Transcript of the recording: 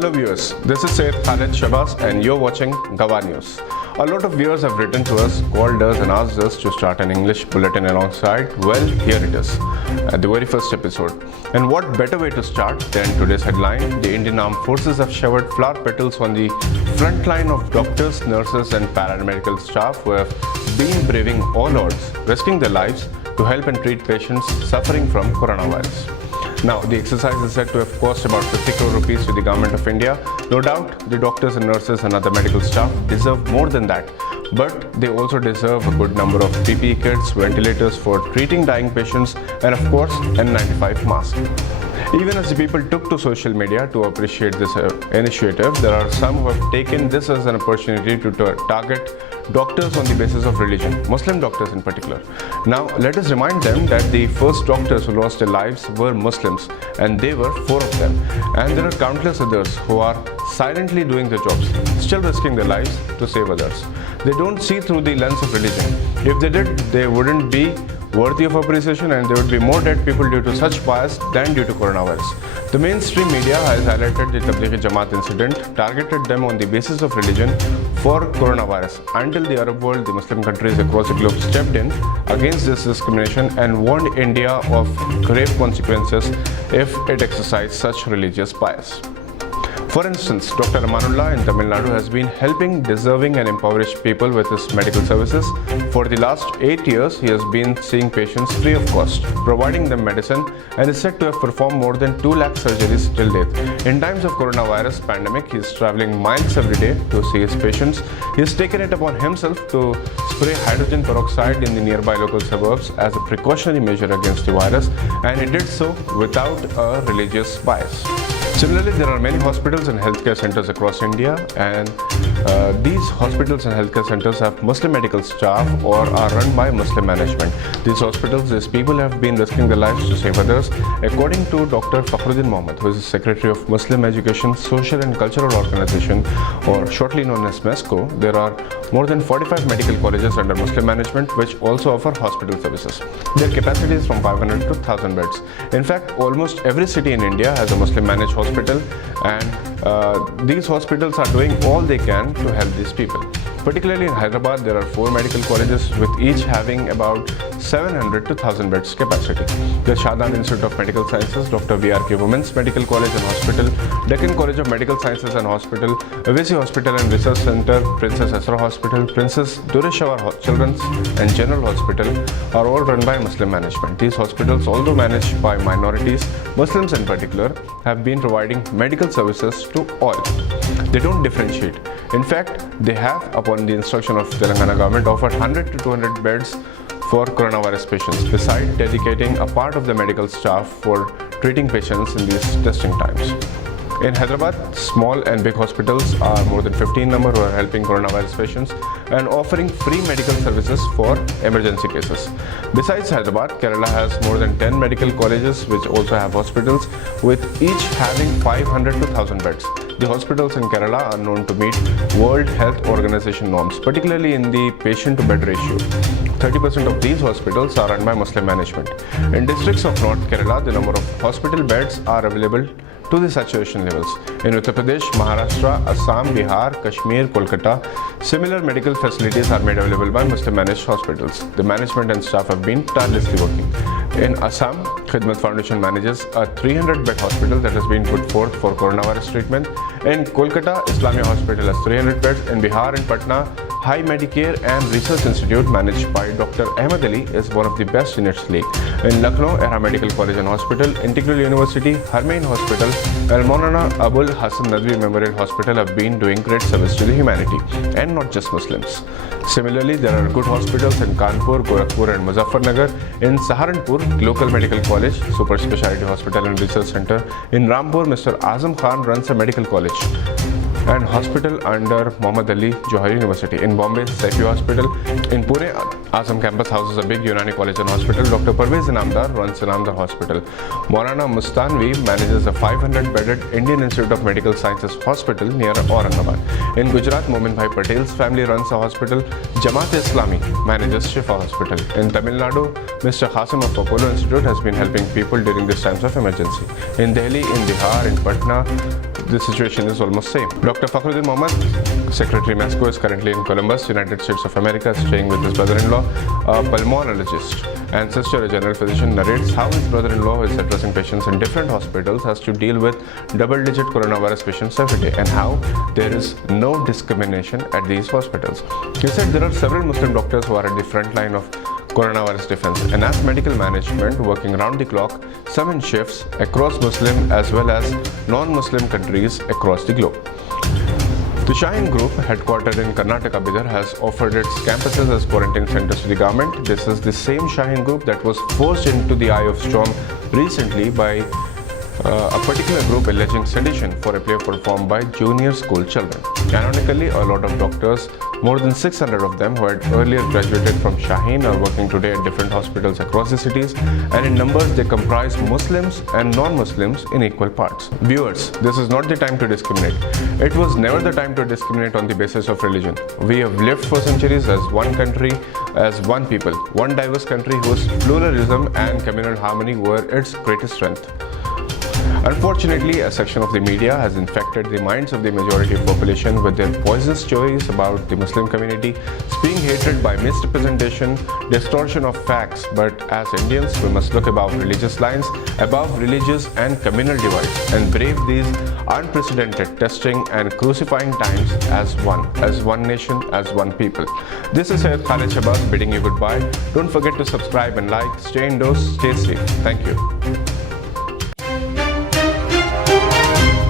Hello viewers, this is Syed Khalid Shabazz and you're watching Gawar News. A lot of viewers have written to us, called us and asked us to start an English bulletin alongside. Well, here it is, at the very first episode. And what better way to start than today's headline? The Indian Armed Forces have showered flower petals on the front line of doctors, nurses and paramedical staff who have been braving all odds, risking their lives to help and treat patients suffering from coronavirus. Now, the exercise is said to have cost about 50 crore rupees to the Government of India. No doubt, the doctors and nurses and other medical staff deserve more than that. But they also deserve a good number of PPE kits, ventilators for treating dying patients, and of course, N95 masks. Even as the people took to social media to appreciate this initiative, there are some who have taken this as an opportunity to target doctors on the basis of religion, Muslim doctors in particular. Now, let us remind them that the first doctors who lost their lives were Muslims, and they were 4 of them. And there are countless others who are silently doing their jobs, still risking their lives to save others. They don't see through the lens of religion. If they did, they wouldn't be worthy of appreciation and there would be more dead people due to such bias than due to coronavirus. The mainstream media has highlighted the Tablighi Jamaat incident, targeted them on the basis of religion for coronavirus, until the Arab world, the Muslim countries across the globe stepped in against this discrimination and warned India of grave consequences if it exercised such religious bias. For instance, Dr. Amanullah in Tamil Nadu has been helping deserving and impoverished people with his medical services. For the last 8 years, he has been seeing patients free of cost, providing them medicine, and is said to have performed more than 2 lakh surgeries till date. In times of coronavirus pandemic, he is traveling miles every day to see his patients. He has taken it upon himself to spray hydrogen peroxide in the nearby local suburbs as a precautionary measure against the virus, and he did so without a religious bias. Similarly, there are many hospitals and healthcare centers across India, and these hospitals and healthcare centers have Muslim medical staff or are run by Muslim management. These hospitals, these people have been risking their lives to save others. According to Dr. Fakhruddin Mohammed, who is the Secretary of Muslim Education, Social and Cultural Organization, or shortly known as MESCO, there are more than 45 medical colleges under Muslim management which also offer hospital services. Their capacity is from 500 to 1000 beds. In fact, almost every city in India has a Muslim managed hospital, and these hospitals are doing all they can to help these people. Particularly in Hyderabad, there are 4 medical colleges with each having about 700 to 1000 beds capacity. The Shahjahan Institute of Medical Sciences, Dr. VRK Women's Medical College and Hospital, Deccan College of Medical Sciences and Hospital, Avesi Hospital and Research Center, Princess Asra Hospital, Princess Dureshawar Children's and General Hospital are all run by Muslim management. These hospitals, although managed by minorities, Muslims in particular, have been providing medical services to all. They don't differentiate. In fact, they have, upon the instruction of Telangana government, offered 100 to 200 beds for coronavirus patients, besides dedicating a part of the medical staff for treating patients in these testing times. In Hyderabad, small and big hospitals are more than 15 number who are helping coronavirus patients and offering free medical services for emergency cases. Besides Hyderabad, Kerala has more than 10 medical colleges which also have hospitals, with each having 500 to 1000 beds. The hospitals in Kerala are known to meet World Health Organization norms, particularly in the patient-to-bed ratio. 30% of these hospitals are run by Muslim management. In districts of North Kerala, the number of hospital beds are available to the saturation levels. In Uttar Pradesh, Maharashtra, Assam, Bihar, Kashmir, Kolkata, similar medical facilities are made available by Muslim managed hospitals. The management and staff have been tirelessly working. In Assam, Khidmat Foundation manages a 300-bed hospital that has been put forth for coronavirus treatment. In Kolkata, Islamia Hospital has 300 beds. In Bihar and Patna, High Medicare and Research Institute managed by Dr. Ahmed Ali is one of the best in its league. In Lucknow, Ehra Medical College and Hospital, Integral University, Harmain Hospital, and Maulana Abul Hassan Nadwi Memorial Hospital have been doing great service to the humanity, and not just Muslims. Similarly, there are good hospitals in Kanpur, Gorakhpur and Muzaffarnagar. In Saharanpur, Local Medical College, Super Speciality Hospital and Research Center. In Rampur, Mr. Azam Khan runs a medical college and hospital under Muhammad Ali Johari University. In Bombay, Saifi Hospital. In Pune, Azam Campus houses a big Unani College and Hospital. Dr. Parvez Inamdar runs Inamdar Hospital. Maulana Mustanvi manages a 500-bedded Indian Institute of Medical Sciences Hospital near Aurangabad. In Gujarat, Momin Bhai Patel's family runs a hospital. Jamaat-e-Islami manages Shifa Hospital. In Tamil Nadu, Mr. Qasim of Apollo Institute has been helping people during these times of emergency. In Delhi, in Bihar, in Patna, the situation is almost same. Dr. Fakhruddin Mohammed, Secretary Masco, is currently in Columbus, United States of America, staying with his brother-in-law, a pulmonologist, and sister, a general physician, narrates how his brother-in-law is addressing patients in different hospitals, has to deal with double-digit coronavirus patients every day, and how there is no discrimination at these hospitals. He said there are several Muslim doctors who are at the front line of coronavirus defense, and as medical management working around the clock, 7 shifts across Muslim as well as non-Muslim countries across the globe. The Shaheen Group, headquartered in Karnataka, Bidar, has offered its campuses as quarantine centers to the government. This is the same Shaheen Group that was forced into the eye of storm recently by a particular group alleging sedition for a play performed by junior school children. Ironically, a lot of doctors, more than 600 of them who had earlier graduated from Shaheen, are working today at different hospitals across the cities, and in numbers they comprise Muslims and non-Muslims in equal parts. Viewers, this is not the time to discriminate. It was never the time to discriminate on the basis of religion. We have lived for centuries as one country, as one people, one diverse country whose pluralism and communal harmony were its greatest strength. Unfortunately, a section of the media has infected the minds of the majority of population with their poisonous stories about the Muslim community, spewing hatred by misrepresentation, distortion of facts. But as Indians, we must look above religious lines, above religious and communal divides, and brave these unprecedented testing and crucifying times as one nation, as one people. This is Syed Khalid Shabazz bidding you goodbye. Don't forget to subscribe and like. Stay indoors, stay safe. Thank you.